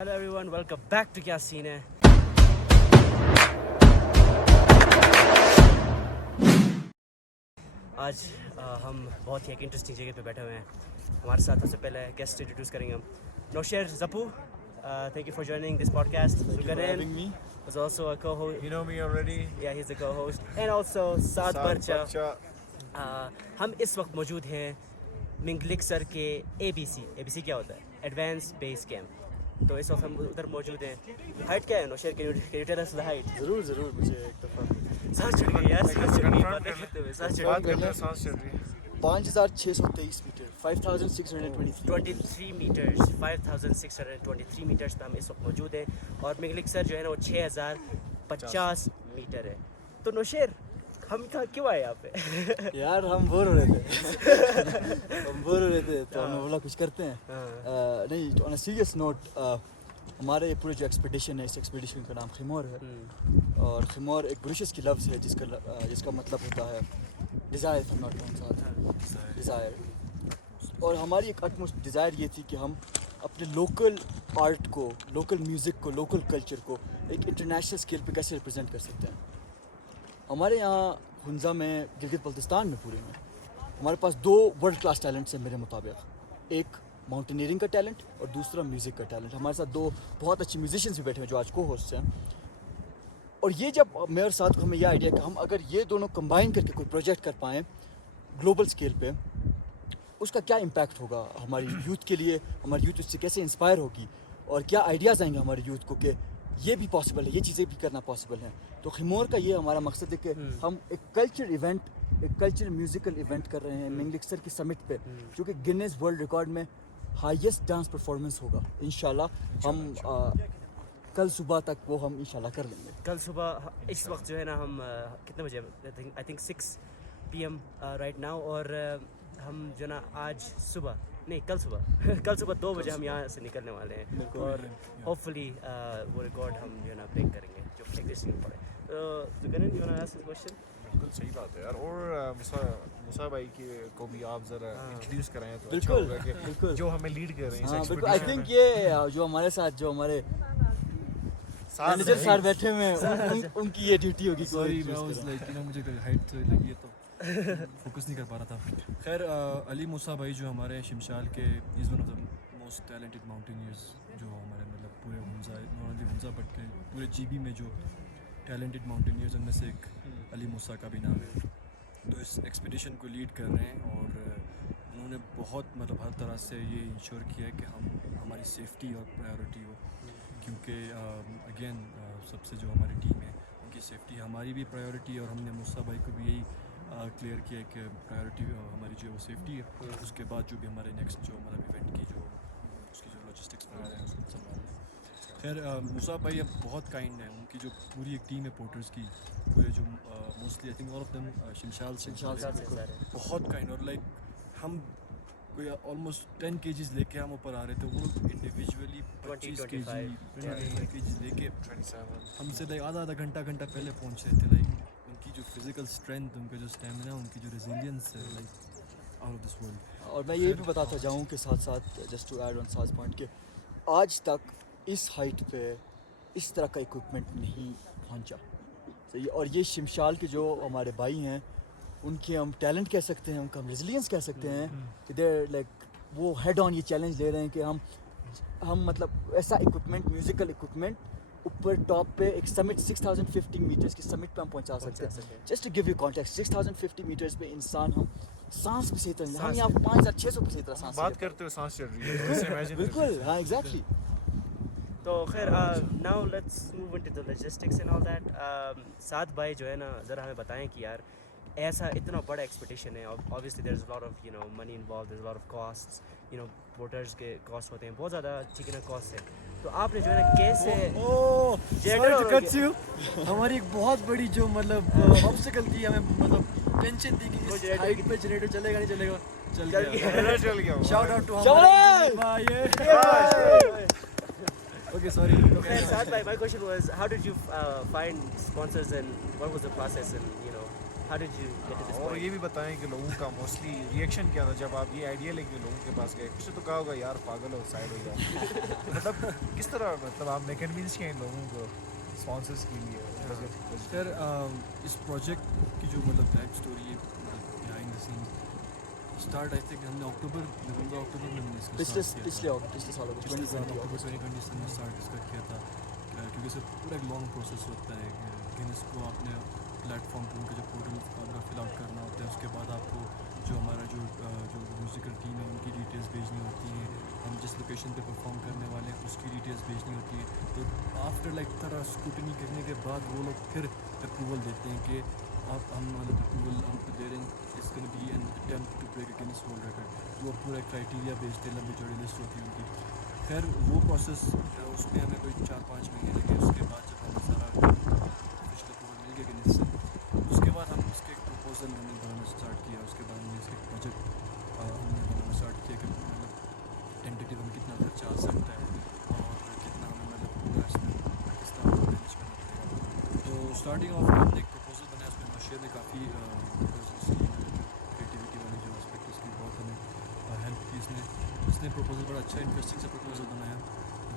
Hello everyone, welcome back to کیا سین ہے. آج ہم بہت ہی ایک انٹرسٹنگ جگہ پہ بیٹھے ہوئے ہیں. ہمارے ساتھ سب سے پہلے گیسٹ انٹروڈیوس کریں گے ہم. Nosheer زپو, thank you for joining this podcast. having me. is also a co-host. You know me already. Yeah, he's a co-host. And also Saad Barcha. ہم اس وقت موجود ہیں منگلک سر کے ABC کیا ہوتا ہے, ایڈوانس بیس کیمپ. تو اس وقت ہم ادھر موجود ہیں. ہائٹ کیا ہے Nosheer, can you tell us the height? ضرور مجھے ایک دفعہ سانس چڑھ گئی یار, سانس چڑھ گئی باتیں کرتے ہوئے, سانس چڑھ گئی. سانس چل رہی ہے. 5623 میٹر 5623 میٹرز 5623 میٹرز پہ ہم اس وقت موجود ہیں. اور منگلک سر جو ہے نا وہ 6050 میٹر ہے. تو نوشیر, ہم کیوں آئے یہاں پہ؟ یار ہم بور ہو رہے تھے تو ہم نے بولا کچھ کرتے ہیں. نہیں, آن اے سیریس نوٹ, ہمارے پورے جو ایکسپیڈیشن ہے, اس ایکسپیڈیشن کا نام خیمور ہے. اور خیمور ایک بروشس کی لفظ ہے جس کا مطلب ہوتا ہے ڈیزائر, ڈیزائر. اور ہماری ایک اٹموسٹ ڈیزائر یہ تھی کہ ہم اپنے لوکل آرٹ کو, لوکل میوزک کو, لوکل کلچر کو ایک انٹرنیشنل اسکیل پہ کیسے ریپرزینٹ کر سکتے ہیں. ہمارے یہاں ہنزا میں, گلگت بلتستان میں پورے میں, ہمارے پاس 2 ورلڈ کلاس ٹیلنٹس ہیں میرے مطابق. ایک ماؤنٹینئرنگ کا ٹیلنٹ اور دوسرا میوزک کا ٹیلنٹ. ہمارے ساتھ 2 بہت اچھے میوزیشینس بھی بیٹھے ہیں جو آج کو ہوسٹ ہیں. اور یہ جب میں اور ساتھ ہمیں یہ آئیڈیا کہ ہم اگر یہ دونوں کمبائن کر کے کوئی پروجیکٹ کر پائیں گلوبل اسکیل پہ, اس کا کیا امپیکٹ ہوگا ہماری یوتھ کے لیے, ہماری یوتھ اس سے کیسے انسپائر ہوگی, اور کیا آئیڈیاز آئیں گے ہماری یوتھ کو کہ یہ بھی پاسبل ہے, یہ چیزیں بھی کرنا پاسبل ہیں. تو خیمور کا یہ ہمارا مقصد ہے کہ ہم ایک کلچر ایونٹ, ایک کلچر میوزیکل ایونٹ کر رہے ہیں منگلک سر کی سمٹ پہ, جو کہ گنیز ورلڈ ریکارڈ میں ہائیسٹ ڈانس پرفارمنس ہوگا انشاءاللہ. ہم کل صبح تک وہ ہم انشاءاللہ کر لیں گے. کل صبح اس وقت جو ہے نا ہم کتنے بجے, I think 6 PM right now. اور ہم جو نا آج صبح نہیں کل صبح 2 بجے ہم یہاں سے نکلنے والے ہیں. اور ہوپ فلی وہ ریکارڈ ہم جو ہے نا بریک کریں گے جو ایگزسٹنگ پڑے. تو کریں you know ask the question. بالکل صحیح بات ہے یار. اور موسیٰ بھائی کو بھی آپ ذرا انٹروڈیوس کرائیں تو اچھا ہوگا کہ جو ہمیں لیڈ کر رہے ہیں. بالکل, آئی تھنک یہ جو ہمارے ساتھ جو ہمارے مینیجر صاحب بیٹھے ہوئے ہیں ان کی یہ ڈیوٹی ہوگی. سوری, مجھے ہائٹ لگی ہے تو فوکس نہیں کر پا رہا تھا. خیر, علی موسیٰ بھائی جو ہمارے شمشال کے, is one of the most talented mountaineers جو ہمارے مطلب پورے Hunza, not only Hunza but پورے GB میں جو ٹیلنٹڈ ماؤنٹینئرز ان میں سے ایک علی موسیٰ کا بھی نام ہے. تو اس ایکسپیڈیشن کو لیڈ کر رہے ہیں اور انہوں نے بہت مطلب ہر طرح سے یہ انشور کیا ہے کہ ہماری سیفٹی اور پرائیورٹی ہو, کیونکہ اگین سب سے جو ہماری ٹیم ہے ان کی سیفٹی ہماری بھی پرائیورٹی ہے. اور ہم نے موسیٰ بھائی کو بھی یہی کلیئر کیا ہے کہ پرائیورٹی ہماری جو وہ سیفٹی ہے, اس کے بعد جو بھی ہمارے نیکسٹ جو مطلب ایونٹ کی جو اس کی جو لاجسٹکس وغیرہ ہیں اس کو سنبھالنا ہے. خیر, موسیٰ بھائی اب بہت کائنڈ ہیں, ان کی جو پوری ایک ٹیم ہے پورٹرز کی, پورے جو mostly I think all of them Shimshal سے بہت کائنڈ. اور لائک ہم کوئی آلموسٹ 10 kgs لے کے ہم اوپر آ رہے تھے, وہ لوگ انڈیویجولی 25 kgs لے کے ہم سے لائک آدھا گھنٹہ پہلے پہنچ رہے تھے. لائک ان کی جو فزیکل اسٹرینتھ, ان کا جو اسٹیمنا, ان کی جو ریزیلینس ہے, like out of this world. اور میں یہ بھی بتاتا جاؤں کہ ساتھ جسٹ ٹو ایڈ آن ساز پوائنٹ کہ آج تک اس ہائٹ پہ اس طرح کا اکوپمنٹ نہیں پہنچا. اور یہ شمشال کے جو ہمارے بھائی ہیں, ان کے ہم ٹیلنٹ کہہ سکتے ہیں, ان کا ہم ریزیلینس کہہ سکتے ہیں کہ دیر لائک وہ ہیڈ آن یہ چیلنج لے رہے ہیں کہ ہم مطلب ایسا اکوپمنٹ, میوزیکل اکوپمنٹ اوپر ٹاپ پہ ایک سمٹ 6050 میٹرز کی سمٹ پہ ہم پہنچا سکتے ہیں. Just to give you context, 6050 metres پہ انسان ہم سانس بھی صحیح طرح, ہم یہاں 5600 پہ صحیح طرح سانس بات کرتے ہوئے سانس چل رہی ہے. بالکل, ہاں ایگزیکٹلی. تو خیر, now let's move into the logistics and all that. Saad بھائی جو ہے نا ذرا ہمیں بتائیں کہ یار ایسا اتنا بڑا ایکسپیڈیشن ہے, obviously there is a lot of you know money involved, there is a lot of costs, you know porters کے کاسٹ ہوتے ہیں, بہت زیادہ چکن کاسٹ ہے. تو آپ نے جو ہے نا کیسے ہماری ایک بہت بڑی جو مطلب آبسٹیکل تھی, ہمیں مطلب ٹینشن تھی کہ اس ہائٹ پہ جنریٹر چلے گا نہیں چلے گا. چل گیا. شاؤٹ آؤٹ ٹو ہمارے. Okay, sorry. Okay, Saad bhai, my question was, how did you find sponsors and what was the process and you know how did you get to this اور point? یہ بھی بتائیں کہ لوگوں کا mostly reaction کیا تھا جب آپ یہ آئیڈیا لے کے لوگوں کے پاس گئے. کچھ نے تو کہا ہوگا یار پاگل ہو سائڈ ہو جاؤ. مطلب کس طرح مطلب آپ نے کنوینس کیا ان لوگوں کو اسپانسرس کے لیے؟ خیر اس پروجیکٹ کی جو مطلب بیک اسٹوری ہے behind the scene start I think ہم نے نومبر اکتوبر میں ہم نے اس کا پچھلے start کیا تھا. پچھلے سال اکتوبر 2020 میں اسٹارٹ اس کا کیا تھا کیونکہ اس کا پورا ایک لانگ پروسیس ہوتا ہے کہ اس کو آپ نے پلیٹ فارم پہ ان کا جو پورٹل کا فل آؤٹ کرنا ہوتا ہے. اس کے بعد آپ کو جو ہمارا جو میوزیکل ٹیم ہے ان کی ڈیٹیلس بھیجنی ہوتی ہیں. ہم جس لوکیشن پہ پرفارم کرنے والے ہیں اس کی ڈیٹیلس بھیجنی ہوتی ہے. تو آفٹر لائک طرح اسکروٹنی کرنے کے بعد وہ لوگ پھر اپروول دیتے ہیں کہ آپ ہم مطلب اپروول ہم کو دے رہے ہیں اس کے be an attempt to break against world record. وہ پورا کرائٹیریا بھیجتے ہیں, لمبی چوڑی لسٹ ہوتی ہے ان کی. خیر وہ پروسیس اس میں ہمیں کوئی 4-5 مہینے لگے. اس کے بعد جب ہمیں سارا آفیشیل اپروول مل گیا کہ سے اس کے بعد ہم اس کے ایک پروپوزل ہم نے بنانا اسٹارٹ کیا. اس کے بعد ہم نے اس کے ایک بجٹ ہم نے بنانا اسٹارٹ کیا کہ مطلب ٹینٹیو ہمیں کتنا خرچہ آ سکتا ہے اور کتنا ہمیں مطلب پورا اس میں پاکستان کو مینیج کرنا پڑے گا. تو اسٹارٹنگ آف ہم نے ایک پروپوزل بنایا. اس میں مشیر نے کافی کریٹیوٹی والی جو اسپیکٹ اس کی بہت ہمیں ہیلپ کی. اس نے پروپوزل بڑا اچھا انٹرسٹنگ سا پروپوزل بنایا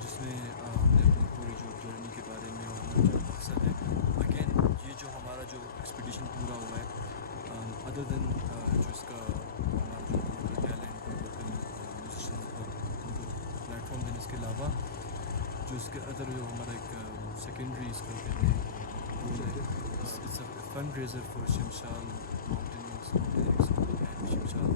جس میں ہم نے اپنی پوری جو جرنی کے بارے میں اور ہمارا جو مقصد ہے. اگین یہ جو ہمارا جو ایکسپیڈیشن پورا ہوا ہے ادر دین جو اس کا ہمارا جو لوکل ٹیلنٹ اور لوکل میوزیشین اور ان کو پلیٹ فارم دینے اس کے علاوہ جو اس کے ادر جو ہمارا ایک سیکنڈری اس کا کہتے ہیں it's a fund raiser for Shimshal mountaineers and Shimshal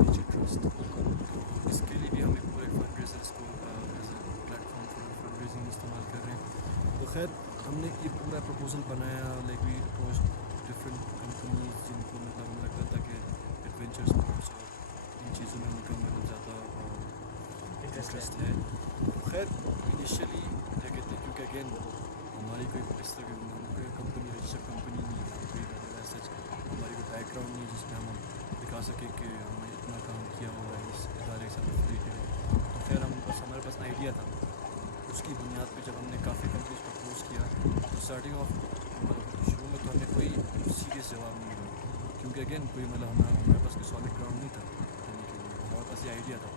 nature trust. تو اس کے لیے بھی ہم ایک پورے فنڈ ریزر اس کو as a platform for fundraising استعمال کر رہے ہیں. تو خیر ہم نے یہ پورا پروپوزل بنایا. Like we approach different companies جن کو مطلب ہمیں لگتا تھا کہ ایڈونچر اسپورٹس اور ان چیزوں میں ان کا مطلب زیادہ انٹرسٹ ہے. خیر انیشیلی کیا کہتے ہیں کیونکہ اگین ہماری کوئی اس طرح کی کمپنی رجسٹر کمپنی نہیں ہے, کوئی سچ ہماری کوئی بیک گراؤنڈ نہیں ہے جس میں ہم دکھا سکیں کہ ہم نے اتنا کام کیا ہوا ہے اس ادارے کے ساتھ ریلیٹڈ ہے. تو خیر ہم بس ہمارے پاس آئیڈیا تھا. اس کی بنیاد پہ جب ہم نے کافی کمپنیز کو اپروچ کیا تو اسٹارٹنگ آف شروع میں تو ہمیں کوئی سیریس جواب نہیں ملا کیونکہ اگین کوئی مطلب ہمارے پاس کوئی سالڈ گراؤنڈ نہیں تھا دینے کے لیے. ہمارے پاس یہ آئیڈیا تھا.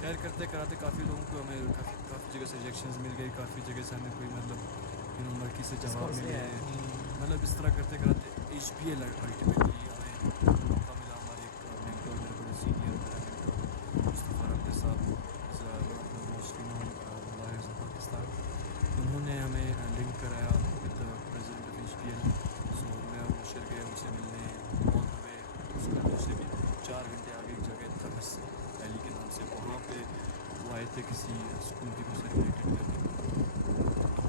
خیر کرتے کراتے کافی لوگوں کو ہمیں کافی جگہ سے ریجیکشنز مل گئی. کافی جگہ سے ہمیں کوئی مطلب مرکی سے جواب ملے. مطلب اس طرح کرتے کراتے ایچ پی ایل الٹیمیٹلی ہمیں موقع ملا. ہمارے ایک مینٹور میرے بڑے سینئر مینٹور مصطفیٰ رابطہ صاحب most known lawyers of Pakistan, انہوں نے ہمیں لنک کرایا with president of H P L. So میں مشر گئے ان سے ملنے آل دا وے. اس کا مجھ سے بھی 4 گھنٹے آگے ایک جگہ تھمس ویلی کے نام سے, وہاں پہ وہ آئے تھے کسی اسکول کی مجھ سے ریلیٹڈ کرنے.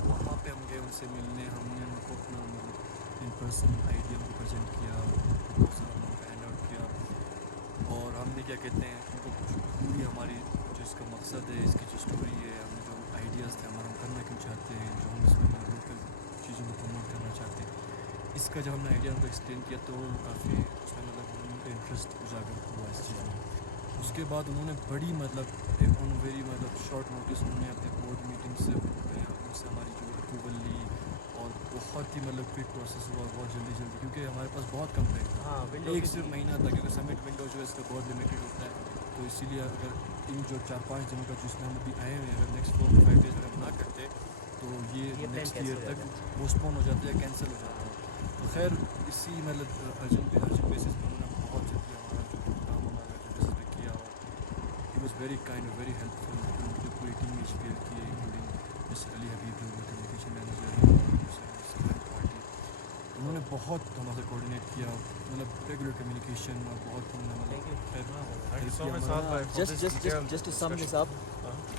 وہاں پہ ہم گئے ان سے ملنے. ہم نے ان کو اپنا مطلب ان پرسن آئیڈیا کو پریزنٹ کیا, پروپوزل ہم نے ہینڈ آؤٹ کیا اور ہم نے کیا کہتے ہیں ان کو پوری ہماری جو اس کا مقصد ہے, اس کی جو اسٹوری ہے, ہم جو آئیڈیاز تھے ہمارا ہم کرنا کیوں چاہتے ہیں, جو ہم اس میں لوکل چیزوں کو پروموٹ کرنا چاہتے ہیں, اس کا جب ہم نے آئیڈیا ان کو ایکسپلین کیا تو کافی اس میں مطلب ان کا انٹرسٹ اجاگر ہوا اس چیز میں. اس کے بعد انہوں نے بڑی مطلب آن ویری مطلب شارٹ نوٹس انہوں نے اپنے بورڈ میٹنگ سے ان سے ہماری جو اپروول لی اور بہت ہی مطلب کوئک پروسیس ہوا بہت جلدی کیونکہ ہمارے پاس بہت کم ٹائم تھا. ایک صرف مہینہ تھا کیونکہ سبمٹ ونڈو جو ہے اس کا بہت لمیٹیڈ ہوتا ہے. تو اسی لیے اگر ان جو 4-5 دنوں کا جس میں ہم ابھی آئے ہوئے ہیں اگر نیکسٹ 4-5 ڈیز اگر نہ کرتے تو یہ نیکسٹ ایئر تک پوسٹپون ہو جاتا ہے یا کینسل ہو جاتا ہے. تو خیر اسی مطلب ارجنٹ بیسس پر انہوں نے بہت جلدی ہمارا جو پروگرام ہمارا جو وزٹ کیا اور ہی واز ویری کائنڈ اور ویری ہیلپ فل. ان کی جو پوری ٹیم ایچ پی ایل کی انکلوڈنگ مس علی حبیب جو کمیونیکیشن مینیجر پارٹی, انہوں نے بہت ہمارے سے کوآرڈینیٹ کیا. مطلب ریگولر کمیونیکیشن اور بہت جسٹ سم دس اپ,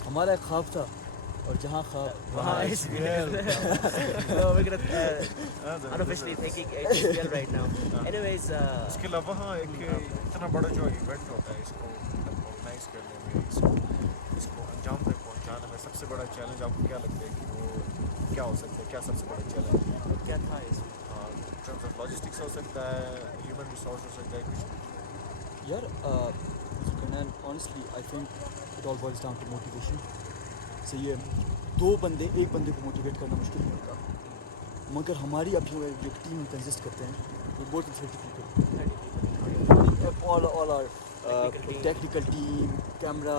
ہمارا ایک خواب تھا اور جہاں خواب وہاں HPL. So we're gonna unofficially thinking HPL right now. Anyways, اس کے علاوہ ہاں ایک اتنا بڑا جو ایونٹ ہوتا ہے اس کو آرگنائز کرنے میں, اس کو انجام تک پہنچانے میں سب سے بڑا چیلنج آپ کو کیا لگتا ہے کہ وہ کیا ہو سکتا ہے, کیا سب سے بڑا چیلنج ہے؟ کیا تھا اس ٹرمز آف لاجسٹکس ہو سکتا ہے, ہیومن ریسورس ہو سکتا ہے, کچھ یار honestly I think it all boils down to motivation. صحیح ہے, ایک بندے کو موٹیویٹ کرنا مشکل نہیں ہوتا, مگر ہماری اب جو ایک ٹیم کنسسٹ کرتے ہیں we're more than 30 people. All our technical team, camera,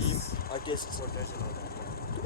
team, artists,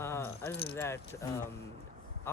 Other than that,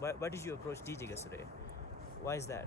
Why did you approach DJ Gasure? Why is that?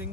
think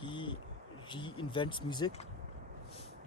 he reinvents music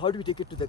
how do we take it to the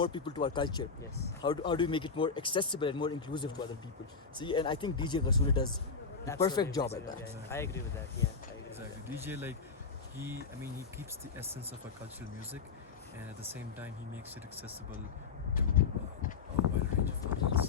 more people to our culture? Yes. How do we make it more accessible and more inclusive to other people? See, and I think DJ Kasure does the perfect job at that. I agree with that. Yeah, I agree with Exactly. DJ, like he keeps the essence of our cultural music, and at the same time he makes it accessible to a wide range of audience.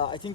I think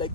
like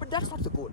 But that's not the goal.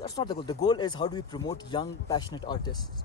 that's not the goal. The goal is how do we promote young passionate artists,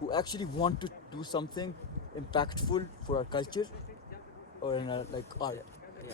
who actually want to do something impactful for our culture or in our like art.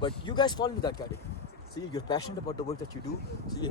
but you guys fall into that category. See, you're passionate about the work that you do. See,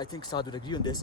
I think Saad would agree on this.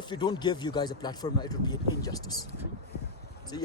if we don't give you guys a platform, it would be an injustice. See,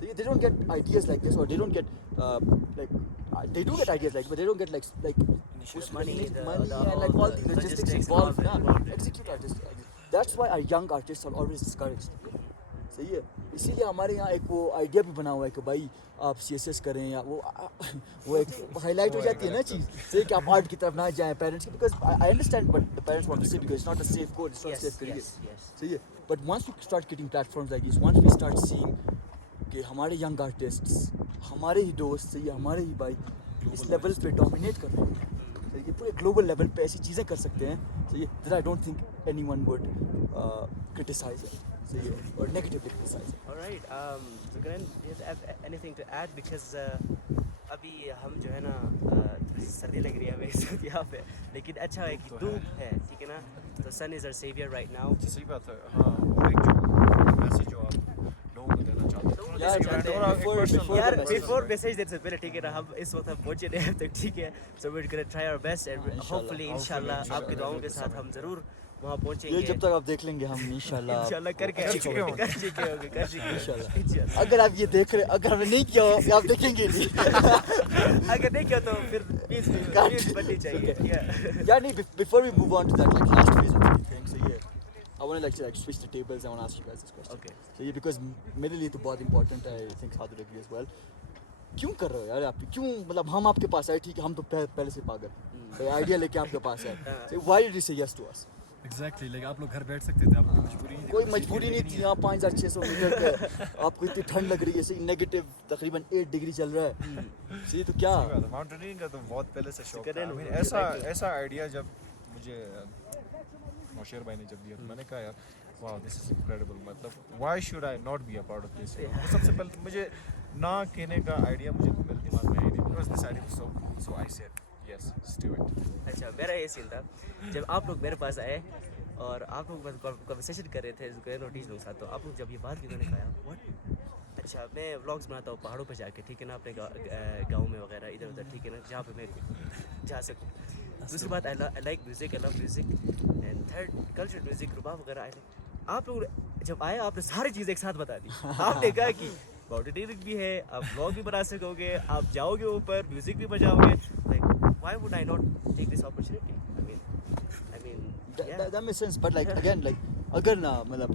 See, they don't get ideas like this, or they don't get like they do get ideas like, but they don't get like Money, money the and like all the logistics involved. involved. Execute artists. That's why our young artists are always discouraged. صحیح ہے. اسی لیے ہمارے یہاں ایک وہ idea بھی بنا ہوا ہے کہ بھائی آپ CSS کریں یا وہ ایک ہائی لائٹ ہو جاتی ہے نا چیز صحیح کہ آپ آرٹ کی طرف نہ جائیں پیرنٹس کی, because I understand but the parents want to see because it's not a safe course, it's not safe career صحیح ہے. But once we start getting platforms like this, once we start seeing کہ ہمارے young artists, ہمارے ہی دوست صحیح ہے, ہمارے ہی بھائی اس لیول پہ ڈومینیٹ کر رہے ہیں صحیح ہے, پورے گلوبل لیول پہ ایسی چیزیں کر سکتے ہیں صحیح ہے, that I don't think anyone would criticize it صحیح ہے اور negatively criticize it. Alright, so Glenn, do you have anything to add? Because ابھی ہم جو ہے نا تھوڑی سی سردی لگ رہی ہے ہمیں اس وقت یہاں پہ, لیکن اچھا ہے کہ دھوپ ہے, ٹھیک ہے نا, تو سن از our savior right now. صحیح بات ہے. ہاں, اور ایک جو میسج جو آپ لوگوں کو دینا چاہتے ہیں یار بیفور میسج دینے سے پہلے ٹھیک ہے نا, ہم اس وقت ہم پہنچے نہیں اب تک, ٹھیک ہے, so we gonna try our best and hopefully انشاءاللہ آپ کی دعاؤں کے ساتھ ہم ضرور وہاں پہنچیں یہ گے. جب تک آپ دیکھ لیں گے ہم انشاءاللہ کر کے چکے ہوں گے انشاءاللہ. اگر آپ یہ دیکھ رہے, اگر ہم نے نہیں کیا ہو آپ دیکھیں گے نہیں, اگر نہیں کیا تو پھر پیس بننی چاہیے. yeah, before we move on to that, like last phase of the thing, so yeah, I want to like switch the tables. I want to ask you guys this question. Okay. So yeah, because میرے لیے تو بہت important ہے, I think Saad will agree as well. کیوں کر رہے ہو یار آپ, کیوں مطلب ہم آپ کے پاس آئے, ٹھیک ہے ہم تو پہلے سے پاگل آئیڈیا لے کے آپ کے پاس آئے, so why did you say yes to us? Exactly like آپ لوگ گھر بیٹھ سکتے تھے, آپ کو مجبوری نہیں تھی. کوئی مجبوری نہیں تھی, یہاں 5600 میٹر پہ آپ کو اتنی ٹھنڈ لگ رہی ہے, صحیح نیگیٹو تقریباً 8 ڈگری چل رہا ہے صحیح, تو کیا ماؤنٹینئرنگ کا تو بہت پہلے سے شوق تھا. ایسا آئیڈیا جب مجھے نوشیر بھائی نے جب دیا تو میں نے کہا یار واو دس از انکریڈیبل, مطلب why should I not be a part of this. سب سے پہلے مجھے نہ کہنے کا آئیڈیا مجھے میرے دماغ میں آئی نہیں, because this idea was so I said yes let's do it. اچھا میرا یہ سین تھا جب آپ لوگ میرے پاس آئے اور آپ لوگ کنورسیشن کر رہے تھے زکرین اور ٹیچر کے ساتھ, تو آپ لوگ جب یہ بات کی میں نے کہا واٹ, اچھا میں ولاگس بناتا ہوں پہاڑوں پہ جا کے, ٹھیک ہے نا, اپنے گاؤں میں وغیرہ ادھر ادھر, ٹھیک ہے نا, جہاں پہ میں جا سکوں. دوسری بات I like music, I love music, and third culture music, رباب وغیرہ. آپ لوگ جب آئے آپ نے ساری چیزیں ایک ساتھ بتا دی. آپ نے کہا کہ ماؤنٹینئرنگ بھی ہے, آپ ولاگ بھی بنا سکو گے, آپ جاؤ گے اوپر میوزک بھی بجاؤ گے, like why would I not take this opportunity. that makes sense, but like again like اگر نا مطلب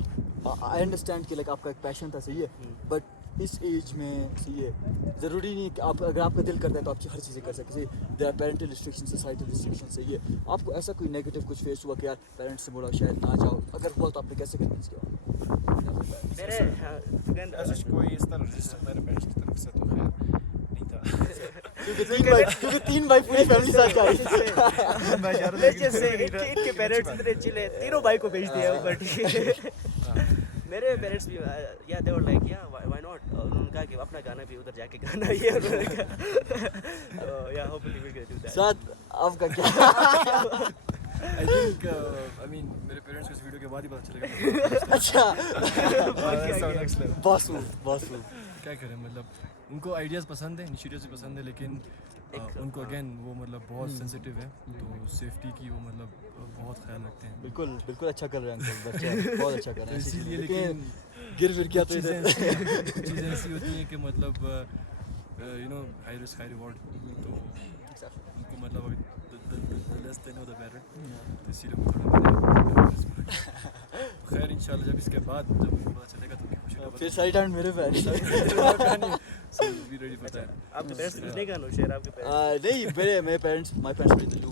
I understand کہ like آپ کا ایک پیشن تھا صحیح ہے, but اس ایج میں صحیح ہے ضروری نہیں کہ آپ اگر آپ کا دل کرتا ہے تو آپ ہر چیزیں کر سکتے. there are parental restrictions, societal restrictions, صحیح ہے. آپ کو ایسا کوئی نیگیٹو کچھ فیس ہوا کہ یار پیرنٹس سے بولا شاید نہ جاؤ, اگر ہوا تو آپ نے کیسے کنوینس کیا؟ ایسا کوئی اس طرح رجسٹر میرے پیرنٹس کی طرف سے تو خیر نہیں تھا, کیونکہ 3 بھائی پوری فیملی ساتھ آئی. ان کے پیرنٹس اتنے چلے, تینوں بھائی کو بھیج دیا اوپر, ٹھیک ہے. میرے پیرنٹس بھی یا دے ور لائک یا وائی ناٹ, انہوں نے کہا کہ اپنا گانا بھی ادھر جا کے گانا ہی ہے, انہوں نے کہا یا hopefully we can do that. ساتھ آپ کا کیا آئی تھنک آئی مین میرے پیرنٹس کو اس ویڈیو کے بعد ہی پتہ چلے گا. اچھا باسو کیا کریں, مطلب ان کو آئیڈیاز پسند ہیں, انیشیٹیوز بھی پسند ہیں, لیکن ان کو اگین وہ مطلب بہت سینسیٹیو ہے, تو سیفٹی کی وہ مطلب بہت خیال رکھتے ہیں. بالکل اچھا کر رہے ہیں انکل, بچہ بہت اچھا کر رہے ہیں. اسی لیے لیکن گر کیا تو چیزیں ایسی ہوتی ہیں کہ مطلب you know high risk high reward, تو ان کو مطلب لیس دین ہو دا بیٹر, تو اسی لیے تھوڑا خیر ان شاء اللہ جب اس کے بعد جب ان کو پتہ چلے گا تو خوشی پھر سائڈ ہینڈ میرے پہ ریڈی پتہ ہے. آپ کے پیرنٹس نہیں گانا شیئر, آپ کے نہیں میرے parents my parents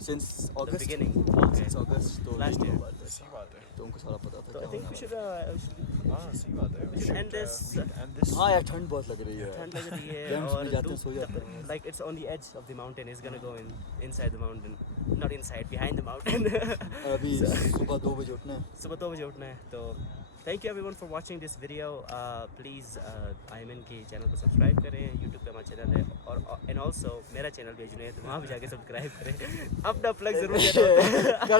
since August, beginning. since August, تو Last year. صحیح بات ہے. تو ان کو سارا پتا تھا So I think we should ہاں صحیح بات ہے. we should end this. ہاں یار ٹھنڈ بہت لگ رہی ہے, ٹھنڈ لگ رہی ہے Camps میں اور جاتے ہیں سو جاتے ہیں. like it's on the edge of the mountain, it's gonna go inside the mountain, not inside, behind the mountain. ابھی صبح 2 بجے اٹھنا ہے. صبح 2 بجے اٹھنا ہے. تو thank you everyone for watching this video. Please Ayman کے چینل کو سبسکرائب کریں, یوٹیوب پہ ہمارا چینل ہے, اور and also میرا چینل بھی جنید, وہاں بھی جا کے سبسکرائب کریں. اپنا پلگ ضرور دینا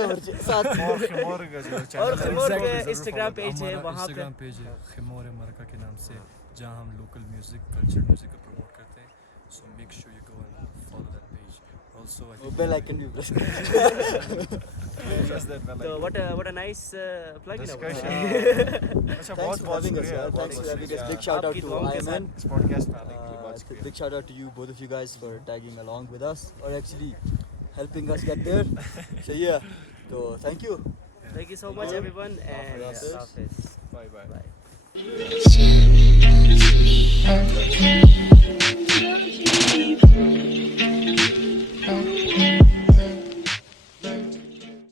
ہوتا ہے. اور خمور کے انسٹاگرام پیج ہے, وہاں پہ انسٹاگرام پیج ہے خمور مرکہ کے نام سے, جہاں ہم لوکل میوزک کلچر میوزک کو پروموٹ کرتے ہیں. So make sure you go and follow that page. Also I bell icon بھی پریس تو what a nice plug in. اچھا Thanks for having us, yaar. Thanks for having us. Big shout out to Ayman. Podcast میں آنے کے لیے بہت شکریہ. Big shout out to you, both of you guys, for tagging along with us or actually helping us get there. So yeah, so thank you. Thank you so much everyone, and Hafiz. Hafiz. Bye bye. Bye. Shine on me.